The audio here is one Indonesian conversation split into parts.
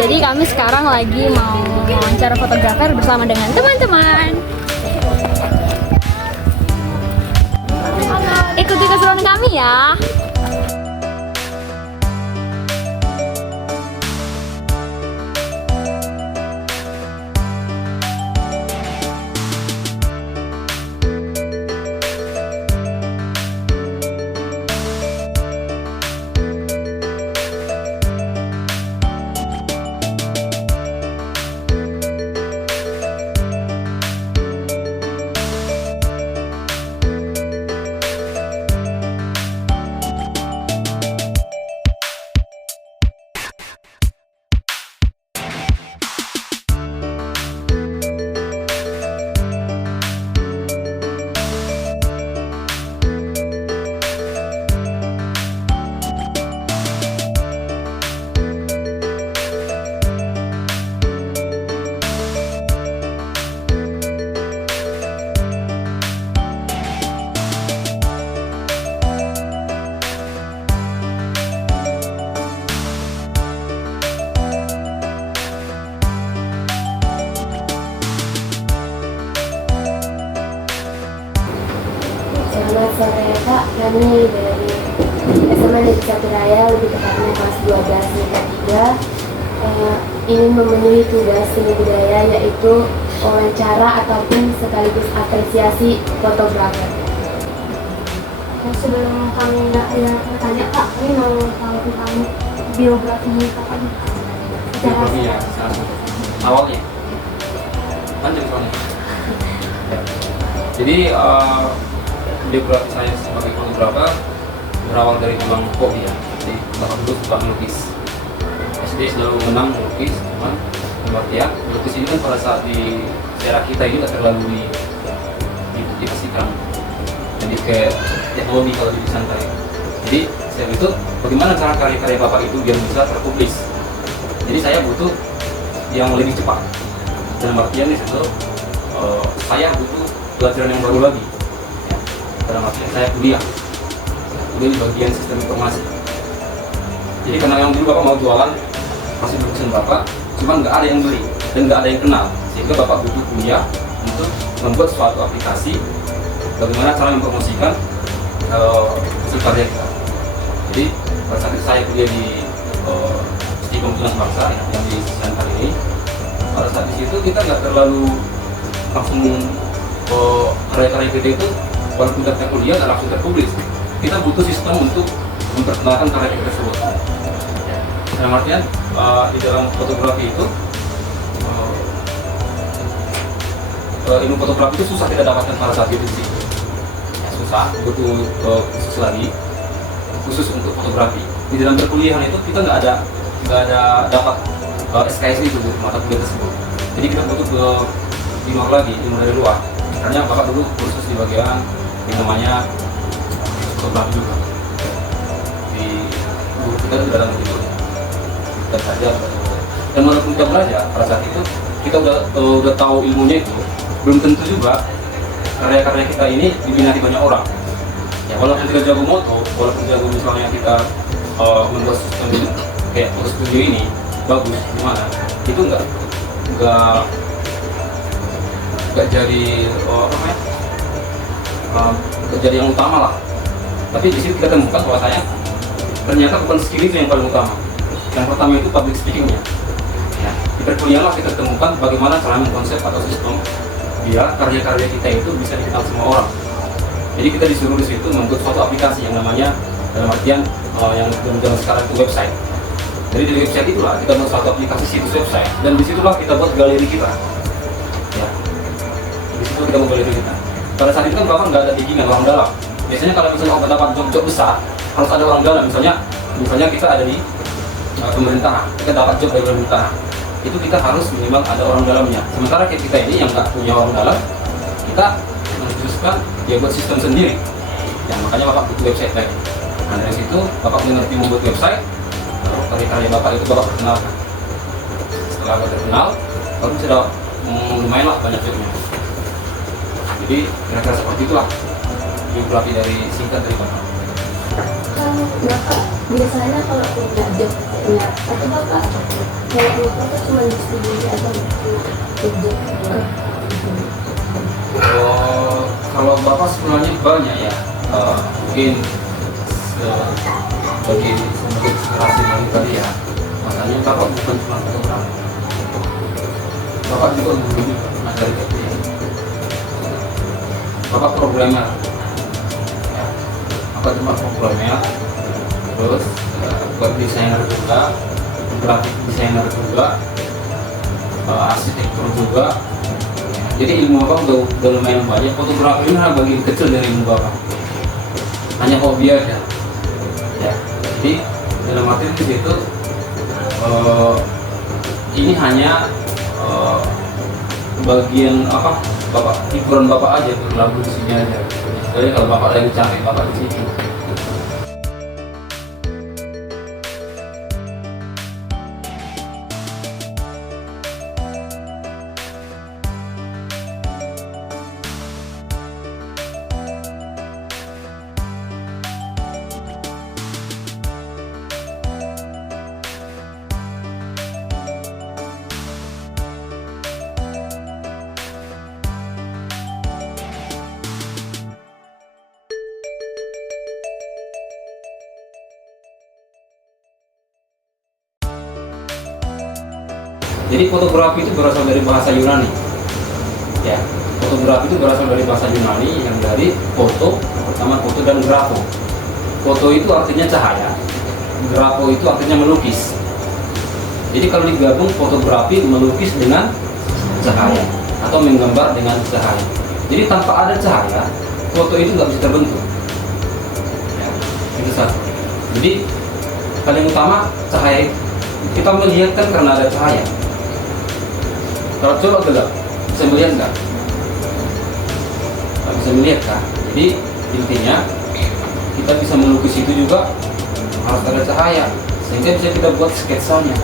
Jadi kami sekarang lagi mau wawancara fotografer bersama dengan teman-teman. Ikuti keseruan kami ya. Selamat sore Kak, kami dari SMA Negeri Satu Raya, lebih tepatnya kelas 12 tingkat 3, ingin memenuhi tugas seni budaya, yaitu wawancara ataupun sekaligus apresiasi fotografer. Sebelum kami bertanya Kak, kami mau tahu tentang biografi Kakak. Biografi ya, awalnya panjang soalnya. Jadi biografi saya sebagai fotografer berawal dari memang hobi ya. Jadi bapak dulu suka melukis. SD selalu menang melukis, cuman ya melukis ini kan pada saat di daerah kita ini tidak terlalu dipastikan. Jadi kayak teknologi kalau di santai. Jadi saya itu bagaimana cara karya-karya bapak itu biar bisa terpublis. Jadi saya butuh yang lebih cepat. Dalam artian itu saya butuh pelajaran yang baru lagi. Dalam artian saya kuliah di bagian sistem informasi. Jadi karena yang dulu bapak mau jualan masih lukisan bapak, cuma nggak ada yang beli dan nggak ada yang kenal, sehingga bapak butuh kuliah untuk membuat suatu aplikasi bagaimana cara mempromosikan hasil karya kita. Jadi pada saat itu saya kuliah di Komputer Bangsa yang di Santar ini. Pada saat di situ kita nggak terlalu langsung karya-karya kita itu walaupun kita kuliah nggak langsung terpublis. Kita butuh sistem untuk memperkenalkan karya kita tersebut. Dalam artian di dalam fotografi itu ilmu fotografi itu susah kita dapatkan pada saat itu sih. Susah, butuh khusus lagi khusus untuk fotografi. Di dalam perkuliahan itu kita nggak ada dapat SKS itu mata kuliah tersebut. Jadi kita butuh di luar lagi, ilmu dari luar. Karena bapak dulu kursus di bagian yang namanya fotografi juga. Di guru kita sudah dalam itu kita belajar. Dan walaupun kita belajar pada saat itu kita udah tahu ilmunya itu, belum tentu juga karya-karya kita ini diminati banyak orang. Ya walaupun kita jago moto, walaupun jago misalnya kita membuat sistem kayak foto studio ini bagus gimana, itu nggak jadi jadi yang utama lah. Tapi di sini kita temukan bahwasanya ternyata bukan skill itu yang paling utama. Yang pertama itu public speakingnya. Ya, di perkuliahan lah kita temukan bagaimana cara mengkonsep atau sistem biar karya-karya kita itu bisa dikenal semua orang. Jadi kita disuruh di situ membuat suatu aplikasi yang namanya dalam artian yang zaman sekarang itu website. Jadi di website itulah kita membuat suatu aplikasi situs website dan disitulah kita buat galeri kita. Ya, di situ kita membuat galeri kita. Pada saat itu kan bapak nggak ada bimbingan orang dalam. Biasanya kalau misalnya orang dapat job besar harus ada orang dalam. Misalnya kita ada di pemerintahan, kita dapat job dari pemerintahan, itu kita harus minimal ada orang dalamnya. Sementara kita ini yang nggak punya orang dalam, kita memutuskan dia buat sistem sendiri. Ya, makanya bapak butuh website lagi. Nah dari situ bapak mengerti membuat website, lalu karya-karya bapak itu bapak perkenalkan. Setelah bapak terkenal, baru sudah lumayan lah banyak jobnya. Jadi kira-kira seperti itulah biografi dari singkat dari bapak. Bapak biasanya kalau punya job Iya. Atau bapak kalau foto cuma distribusi atau untuk kalau bapak sebenarnya banyak ya, mungkin sebagai inspirasi tadi ya, makanya bapak bukan cuma fotografer, bapak juga dulu dari kecil. Bapak programmer, ya. Bapak cuma programmer, terus buat desainer juga, grafik desainer juga, arsitektur juga. Jadi ilmu bapak udah lumayan banyak. Fotografi ini hanya bagian kecil dari ilmu bapak, hanya hobi aja. Ya, jadi dalam arti di situ ini hanya bagian apa bapak hiburan bapak aja, lagu di sini aja. Jadi kalau bapak lagi capek bapak di situ. Jadi fotografi itu berasal dari bahasa Yunani. Ya, fotografi itu berasal dari bahasa Yunani yang dari foto, pertama foto dan grafo. Foto itu artinya cahaya, grafo itu artinya melukis. Jadi kalau digabung fotografi melukis dengan cahaya atau menggambar dengan cahaya. Jadi tanpa ada cahaya, foto itu nggak bisa terbentuk. Ya, itu satu. Jadi paling utama cahaya. Kita melihat kan karena ada cahaya. Kalau coba gelap, bisa melihat nggak? Nggak bisa melihat kan? Jadi intinya kita bisa melukis itu juga harus ada cahaya, sehingga bisa kita buat sketsanya,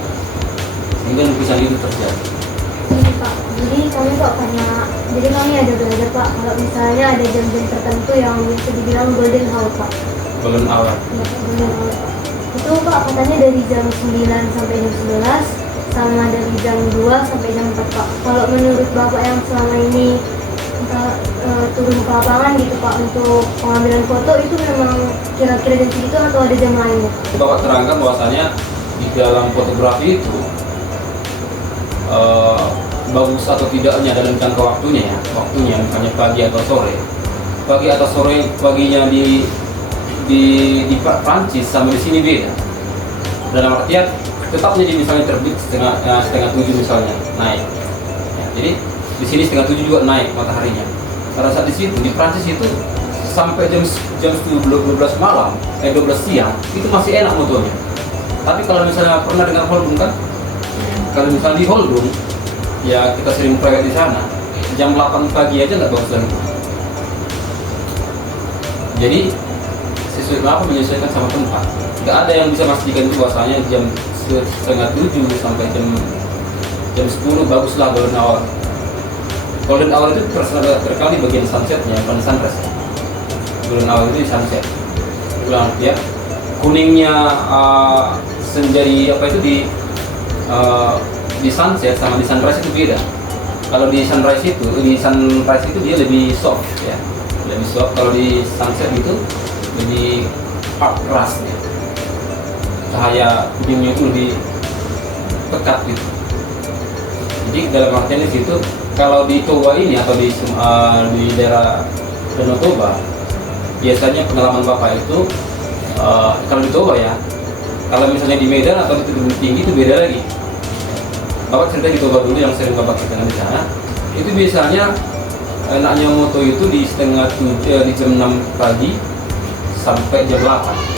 sehingga lukisan itu terjadi. Ini Pak, jadi kami Pak jadi kami ada belajar Pak, kalau misalnya ada jam-jam tertentu yang bisa dibilang golden hour Pak. Golden hour. Ya, golden hour Pak. Itu Pak katanya dari jam 9 sampai jam 11, sama dari jam 2 sampai jam 4 Pak. Kalau menurut Bapak yang selama ini turun ke lapangan gitu Pak untuk pengambilan foto, itu memang kira-kira jam segitu atau ada jam lainnya? Bapak terangkan bahwasanya di dalam fotografi itu bagus atau tidaknya dalam jangka waktunya ya, waktunya misalnya pagi atau sore. Pagi atau sore, paginya di Prancis sama di sini beda. Dalam artian tetap jadi misalnya terbit setengah 7 misalnya naik. Ya, jadi di sini setengah 7 juga naik mataharinya. Pada saat di situ di Prancis itu sampai jam 12 malam, 12 siang itu masih enak motonya. Tapi kalau misalnya pernah dengar Holdung kan? Kalau misalnya di Holdung, ya kita sering proyek di sana, jam 8 pagi aja nggak bagus lagi. Jadi menyesuaikan sama tempat. Nggak ada yang bisa memastikan itu bahwasanya jam setengah 7 sampai jam 10 baguslah golden hour. Golden hour itu terkali bagian sunsetnya, bukan sunrise. Golden hour itu di sunset. Ulang ya, kuningnya senjari apa itu di sunset sama di sunrise itu beda. Kalau di sunrise itu dia lebih soft ya, lebih soft. Kalau di sunset itu lebih keras ya. Cahaya kuningnya itu lebih pekat gitu. Jadi dalam artian di situ, kalau di Toba ini atau di daerah Danau Toba, biasanya pengalaman Bapak itu kalau di Toba ya, kalau misalnya di Medan atau di Tebing Tinggi itu beda lagi. Bapak cerita di Toba dulu yang sering Bapak ceritakan di sana, itu biasanya enaknya moto itu di setengah 7, di jam 6 pagi sampai jam 8.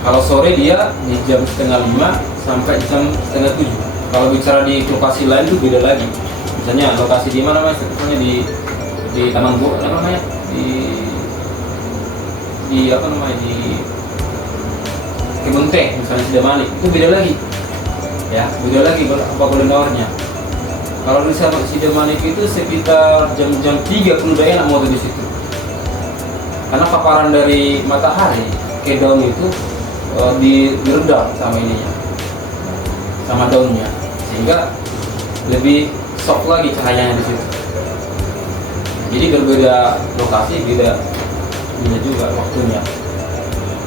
Kalau sore dia di jam setengah 5 sampai jam setengah 7. Kalau bicara di lokasi lain itu beda lagi. Misalnya lokasi di mana mas? Misalnya di Taman Bu, apa namanya? Di apa namanya? Di Kebun Teh, misalnya Sidamani, itu beda lagi. Ya, beda lagi apa golden hour-nya. Kalau di Sidamani itu sekitar jam 3 pun udah enak moto di situ. Karena paparan dari matahari pakai daun itu diredam sama ininya, sama daunnya, sehingga lebih soft lagi cahayanya di situ. Jadi berbeda lokasi, beda ini juga waktunya.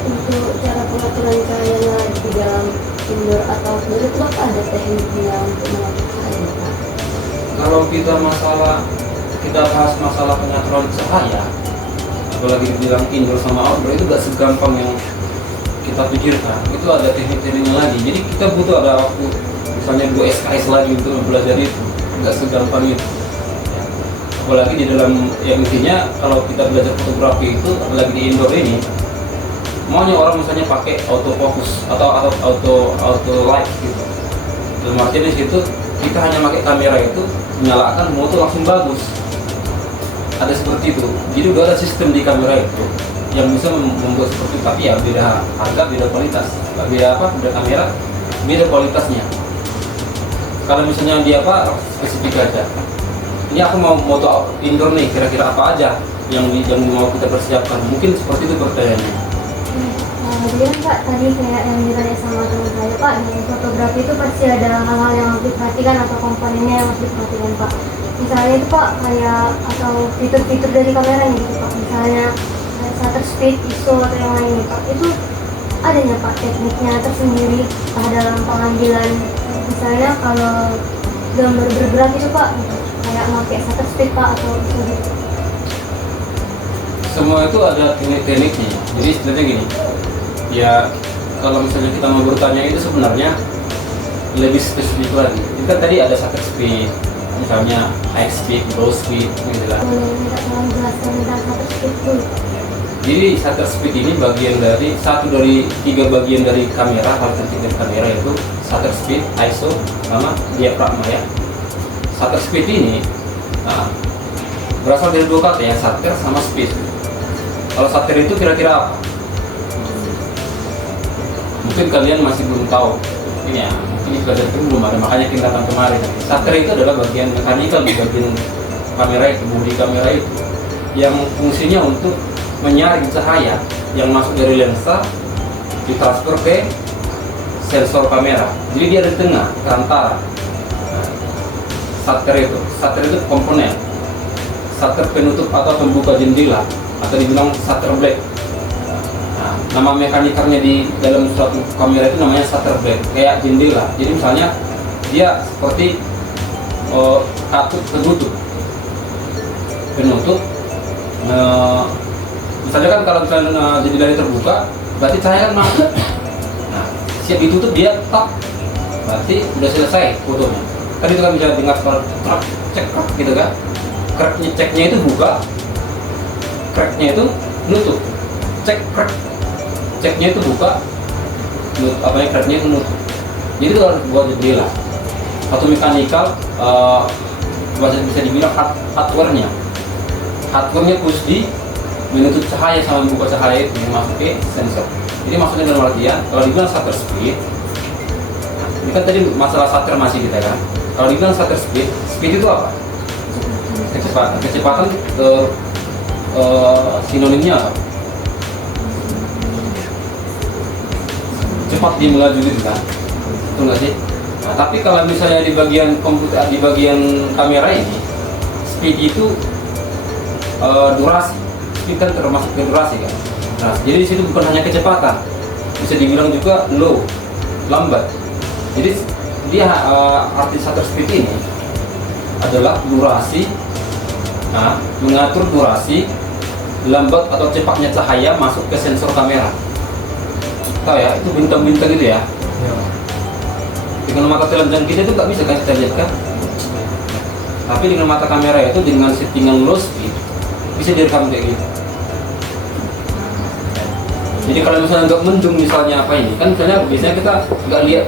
Untuk cara pengaturan cahayanya di dalam indoor atau outdoor itu apa ada tekniknya untuk mengatur cahaya, Pak? Kalau kita bahas masalah pengaturan cahaya, apalagi dibilang indoor sama outdoor, itu gak segampang yang kita pikirkan. Itu ada teknik-tekniknya lagi. Jadi kita butuh ada waktu, misalnya 2 SKS lagi untuk belajar itu. Gak segampang itu. Apalagi di dalam, yang intinya kalau kita belajar fotografi itu, apalagi di indoor ini, maunya orang misalnya pakai autofocus atau auto light gitu. Dalam artian di situ kita hanya pakai kamera itu, menyalakan foto langsung bagus. Ada seperti itu. Jadi udah ada sistem di kamera itu yang bisa membuat seperti itu. Tapi ya beda harga, beda kualitas. Beda kamera, beda kualitasnya. Kalau misalnya dia spesifik aja. Ini aku mau moto indoor nih, kira-kira apa aja yang mau kita persiapkan? Mungkin seperti itu pertanyaannya. Kemudian Pak, tadi kayak yang ditanya sama teman saya, Pak, di fotografi itu pasti ada hal-hal yang harus diperhatikan atau komponennya yang harus diperhatikan, Pak. Misalnya itu Pak, kayak atau fitur-fitur dari kameranya gitu Pak. Misalnya shutter speed, ISO atau yang lainnya Pak. Itu adanya Pak tekniknya tersendiri dalam pengambilan. Misalnya kalau gambar bergerak itu Pak, kayak pakai shutter speed Pak atau ISO gitu. Semua itu ada teknik-tekniknya. Jadi istilahnya gini, ya kalau misalnya kita mau bertanya itu sebenarnya lebih spesifik lagi. Jadi kan tadi ada shutter speed, misalnya high speed, low speed, gitu lah. Boleh minta tolong jelaskan tentang shutter speed dulu. Jadi shutter speed ini bagian dari 3 bagian dari kamera, karakteristik dari kamera itu shutter speed, ISO, sama diafragma ya. Shutter speed ini berasal dari 2 kata ya, shutter sama speed. Kalau shutter itu kira-kira apa? Mungkin kalian masih belum tahu. Ini ya, ini pelajaran itu belum ada, makanya kita datang kemarin. Shutter itu adalah bagian mekanikal di bagian kamera itu, bodi kamera itu, yang fungsinya untuk menyaring cahaya yang masuk dari lensa ditransfer ke sensor kamera. Jadi dia di tengah, ke antara. Shutter itu komponen. Shutter penutup atau pembuka jendela, atau dibilang shutter blade. Nah, nama mekanikernya di dalam suatu kamera itu namanya shutter blade, kayak jendela. Jadi misalnya dia seperti katup penutup. Misalnya kan kalau misalnya jendela terbuka, berarti cahaya kan masuk. Nah, siap ditutup dia tak, berarti udah selesai fotonya. Kan itu kan bisa dengar suara cek gitu kan. Ceknya itu buka, cracknya itu nutup. Ceknya itu buka, cracknya itu nutup. Jadi itu harus buat jendela. Satu mekanikal, bisa dibilang hardware-nya. Hardware-nya khusus di menutup cahaya sama membuka cahaya itu yang masuk ke sensor. Jadi maksudnya dalam artian, kalau dibilang shutter speed, ini kan tadi masalah shutter masih kita kan. Kalau dibilang shutter speed itu apa? Kecepatan sinonimnya apa? Cepat dia melaju gitu kan, betul nggak sih? Nah, tapi kalau misalnya di bagian komputer, di bagian kamera ini, speed itu durasi. Speed kan termasuk ke durasi kan. Nah, jadi di situ bukan hanya kecepatan, bisa dibilang juga low, lambat. Jadi dia arti shutter speed ini adalah durasi. Nah, mengatur durasi lambat atau cepatnya cahaya masuk ke sensor kamera. Tahu ya, itu bintang-bintang itu ya. Dengan mata telanjang kita itu nggak bisa kan kita lihat kan. Tapi dengan mata kamera itu dengan settingan low speed bisa direkam kayak gitu. Jadi kalau misalnya nggak mendung misalnya apa ini, kan misalnya biasanya kita nggak lihat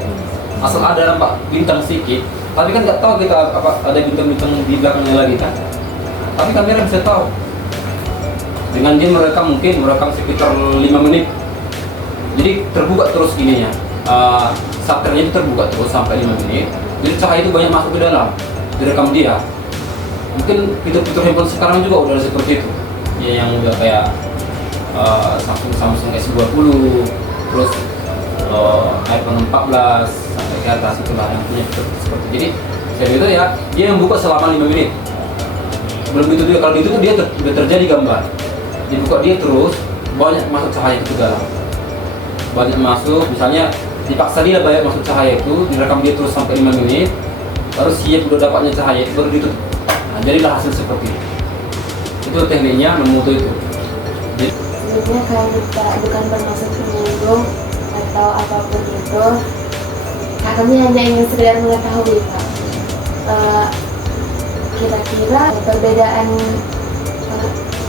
asal ada nampak bintang sedikit, tapi kan nggak tahu kita apa ada bintang-bintang di belakangnya lagi kan. Tapi kamera bisa tahu. Dengan dia merekam sekitar 5 menit. Jadi terbuka terus ininya. Shutternya itu terbuka terus sampai 5 menit. Jadi cahaya itu banyak masuk ke dalam. Direkam dia. Mungkin fitur-fitur handphone sekarang juga udah seperti itu. Ya, yang udah kayak Samsung S20, terus iPhone 14 sampai ke atas itulah yang punya seperti. Jadi saya itu ya dia yang buka selama 5 menit. Belum itu dia, kalau itu tuh dia udah terjadi gambar. Dibuka dia terus banyak masuk cahaya itu ke dalam. Banyak masuk, misalnya dipaksa dia banyak masuk cahaya itu, direkam dia terus sampai 5 menit, baru siap udah dapatnya cahaya itu baru ditutup. Nah, jadilah hasil seperti itu. Itu tekniknya memutu itu. Jadi, sebenarnya kalau bukan bermaksud menyinggung atau apapun itu, kami hanya ingin sekedar mengetahui Pak. Kira-kira perbedaan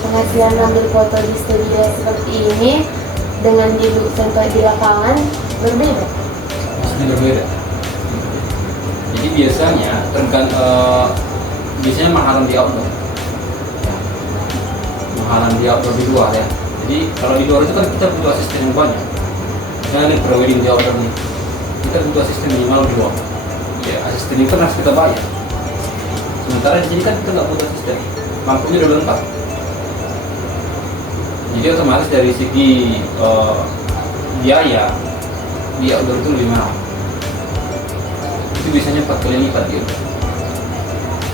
penghasilan ambil foto di studio seperti ini dengan contoh di lapangan berbeda? pasti berbeda. Jadi biasanya biasanya mahalan di outdoor. Mahalan di outdoor di luar ya. Jadi kalau di luar itu kan kita butuh asisten yang banyak. Misalnya nih pre-wedding di outdoor nih, kita butuh asisten minimal 2. Ya asisten itu kan harus kita bayar. Sementara di sini kan kita nggak butuh asisten, lampunya udah lengkap. Jadi otomatis dari segi biaya di outdoor itu lebih mahal. Itu biasanya 4 kali lipat gitu.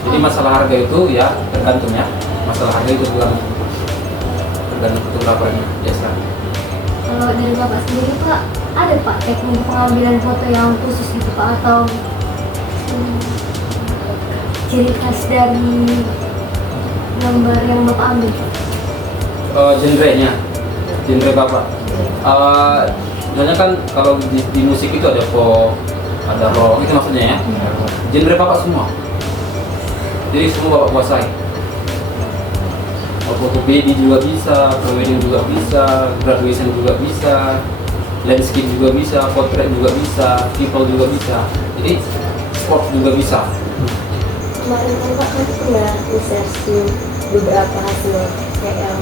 Jadi masalah harga itu ya tergantung ya. Masalah harga itu tergantung fotografernya biasanya. Kalau dari Bapak sendiri Pak, ada Pak teknik pengambilan foto yang khusus gitu Pak, atau ciri khas dari gambar yang Bapak ambil? Genre Bapak. Sebenarnya kan kalau di musik itu ada pop, ada rock, itu maksudnya ya. Genre Bapak semua. Jadi semua Bapak kuasai. Foto wedding juga bisa, pre-wedding juga bisa, graduation juga bisa, landscape juga bisa, portrait juga bisa, people juga bisa. Jadi sport juga bisa. Kemarin kan Pak kan pernah research beberapa hasil kayak yang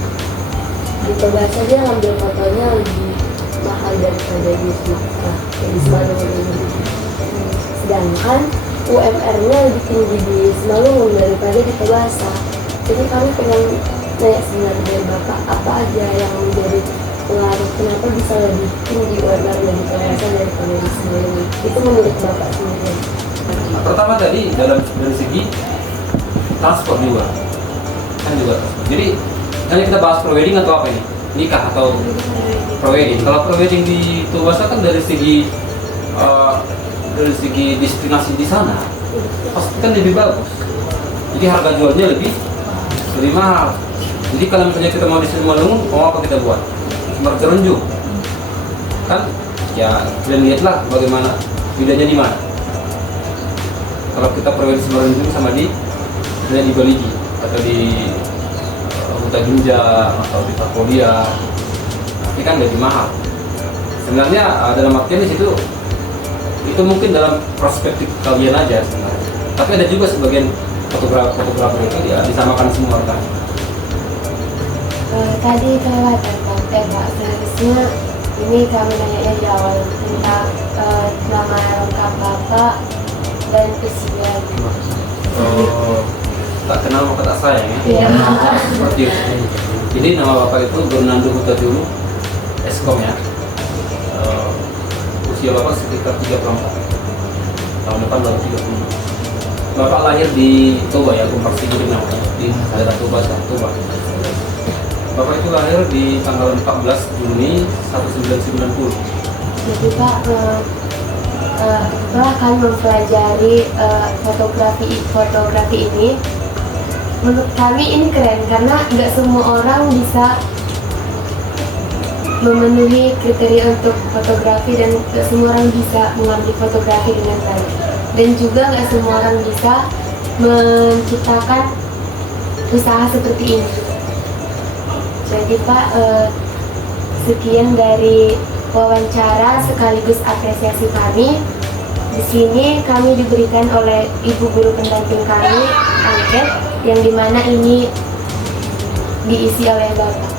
dicoba saja ngambil fotonya lebih mahal daripada di Sumatera, di Semalungun. Sedangkan UMR-nya lebih tinggi di Semalungun daripada di Tobasa. Jadi kami pengen nanya sebenarnya dari Bapak, apa aja yang menjadi pengaruh kenapa bisa lebih tinggi UMR-nya di Tobasa daripada di Semalungun? Itu menurut Bapak sendiri. Nah, pertama tadi dari segi transport juga kan juga. Jadi hanya kita bahas pre-wedding atau apa ini? Nikah atau pre-wedding? Kalau pre-wedding di Tobasa kan dari segi destinasi di sana pasti kan lebih bagus. Jadi harga jualnya lebih mahal. Jadi kalau misalnya kita mau di Semalungun, mau apa kita buat? Berterunjuk kan? Ya kalian lihatlah bagaimana bedanya di mana. Kalau kita pre-wedding Semalungun sama di Baligi atau di Huta Ginja atau di Pakodia, ini kan lebih mahal. Sebenarnya dalam artian di situ itu mungkin dalam perspektif kalian aja sebenarnya. Tapi ada juga sebagian fotografer itu ya disamakan semua kan. Tadi kelewatan Pak, seharusnya ini kami nanya di awal tentang nama lengkap Bapak dan usia. Tak kenal maka tak sayang ya. Iya. Seperti itu. Jadi nama Bapak itu Bernardo Hutadulu Eskom ya. Usia Bapak sekitar 34. Tahun depan baru 30. Bapak lahir di Toba ya, Kumpak Sigiri namanya, di daerah Toba. Bapak itu lahir di tanggal 14 Juni 1990. Jadi Pak, setelah kami mempelajari fotografi ini, menurut kami ini keren karena nggak semua orang bisa memenuhi kriteria untuk fotografi dan nggak semua orang bisa mengambil fotografi dengan baik, dan juga nggak semua orang bisa menciptakan usaha seperti ini. Jadi Pak, sekian dari wawancara sekaligus apresiasi kami. Di sini kami diberikan oleh Ibu Guru pendamping kami angket, yang dimana ini diisi oleh Bapak.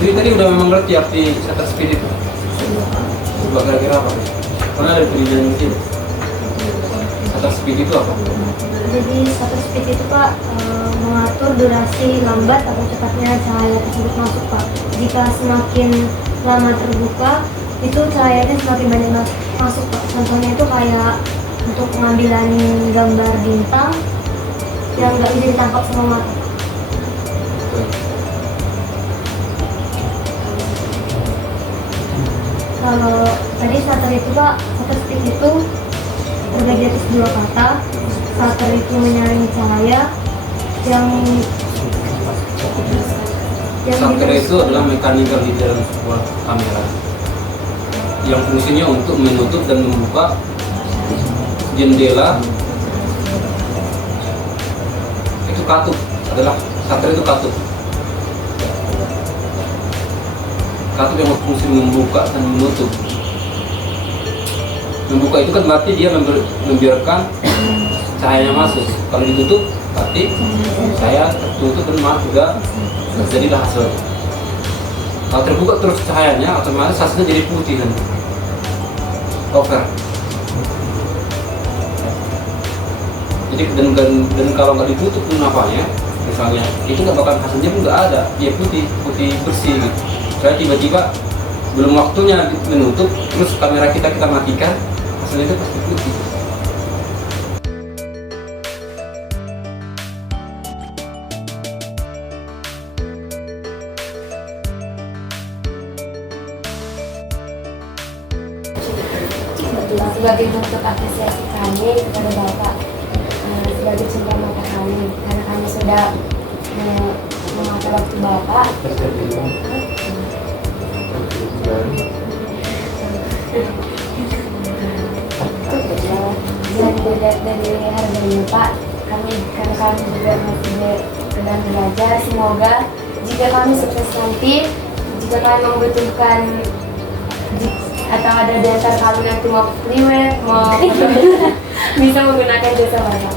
Jadi tadi udah memang ngerti arti shutter speed itu. Coba kira-kira apa? Karena ada penelitian mungkin. Shutter speed itu apa? Jadi shutter speed itu Pak mengatur durasi lambat atau cepatnya cahaya tersebut masuk Pak. Jika semakin lama terbuka, itu cahayanya semakin banyak masuk Pak. Contohnya itu kayak untuk pengambilan gambar bintang yang nggak bisa ditangkap sama mata. Kalau tadi shutter itu Pak, shutter speed itu terbagi atas dua kata. Shutter itu menyaring cahaya yang Shutter itu adalah mekanikal di dalam sebuah kamera yang fungsinya untuk menutup dan membuka jendela. Itu katup adalah shutter itu katup. Katup yang berfungsi membuka dan menutup. Membuka itu kan berarti dia membiarkan cahayanya masuk. Kalau ditutup berarti cahaya tertutup dan masuk juga terjadilah hasil. Kalau terbuka terus cahayanya otomatis hasilnya jadi putih kan. Over. Jadi dan kalau nggak ditutup pun apanya, misalnya itu nggak bakal hasilnya pun nggak ada, dia putih bersih gitu. Saya tiba-tiba belum waktunya menutup, terus kamera kita matikan, hasilnya itu pasti putih. Sebagai bentuk apresiasi kami kepada Bapak, sebagai cinta mata kami, karena kami sudah memata waktu Bapak. Dan dilihat dari harganya Pak, karena kami juga masih sedang belajar. Semoga jika kami sukses nanti, jika kami membutuhkan atau ada di antara kami nanti mau priwet, mau bisa menggunakan jasa Bapak.